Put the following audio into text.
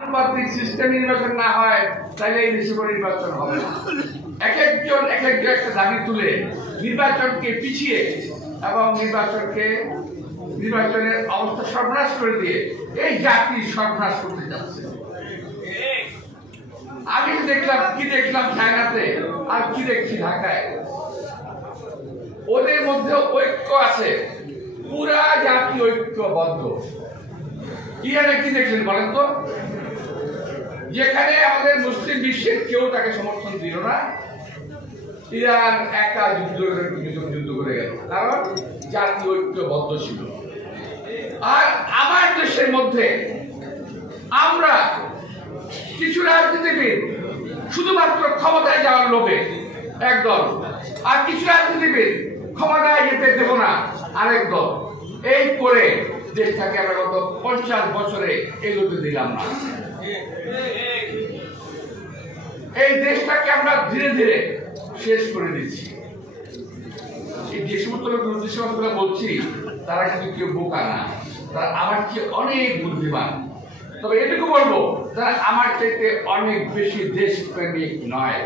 গণতান্ত্রিক সিস্টেম নির্বাচন না হয় তাহলে এই দেশে কোনো নির্বাচন হবে না। এক একজন একটা দাবি তুলে নির্বাচনকে পিছিয়ে এবং নির্বাচনের অবস্থা সর্বনাশ করে দিয়ে এই জাতি সর্বনাশ করতে যাচ্ছে। আমি দেখলাম চায়নাতে আর কি দেখছি ঢাকায়, ওদের মধ্যে ঐক্য আছে, পুরা জাতি ঐক্যবদ্ধ। ইরানে কি দেখলেন বলেন তো? যেখানে আমাদের মুসলিম বিশ্বের কেউ তাকে সমর্থন দিল না, ইরান একা যুদ্ধ করে গেল, কারণ জাতি ঐক্যবদ্ধ ছিল। আর আমার দেশের মধ্যে আমরা কিছু রাজনীতিবিদ শুধুমাত্র ক্ষমতায় যাওয়ার লোভে একদল, আর কিছু রাজনীতিবিদ ক্ষমতায় যেতে দেব না আরেক দল, এই করে দেশটাকে আমরা গত 50 বছরে এগোতে দিলাম না। এই দেশটাকে আমরা ধীরে ধীরে শেষ করে দিচ্ছি। যে সমস্ত লোকের উদ্দেশ্যে বলছি তারা কিন্তু কেউ বোকা না, তারা আমার চেয়ে অনেক বুদ্ধিমান। তবে এটুকু বলবো, তারা আমার চাইতে অনেক বেশি দেশপ্রেমিক নয়।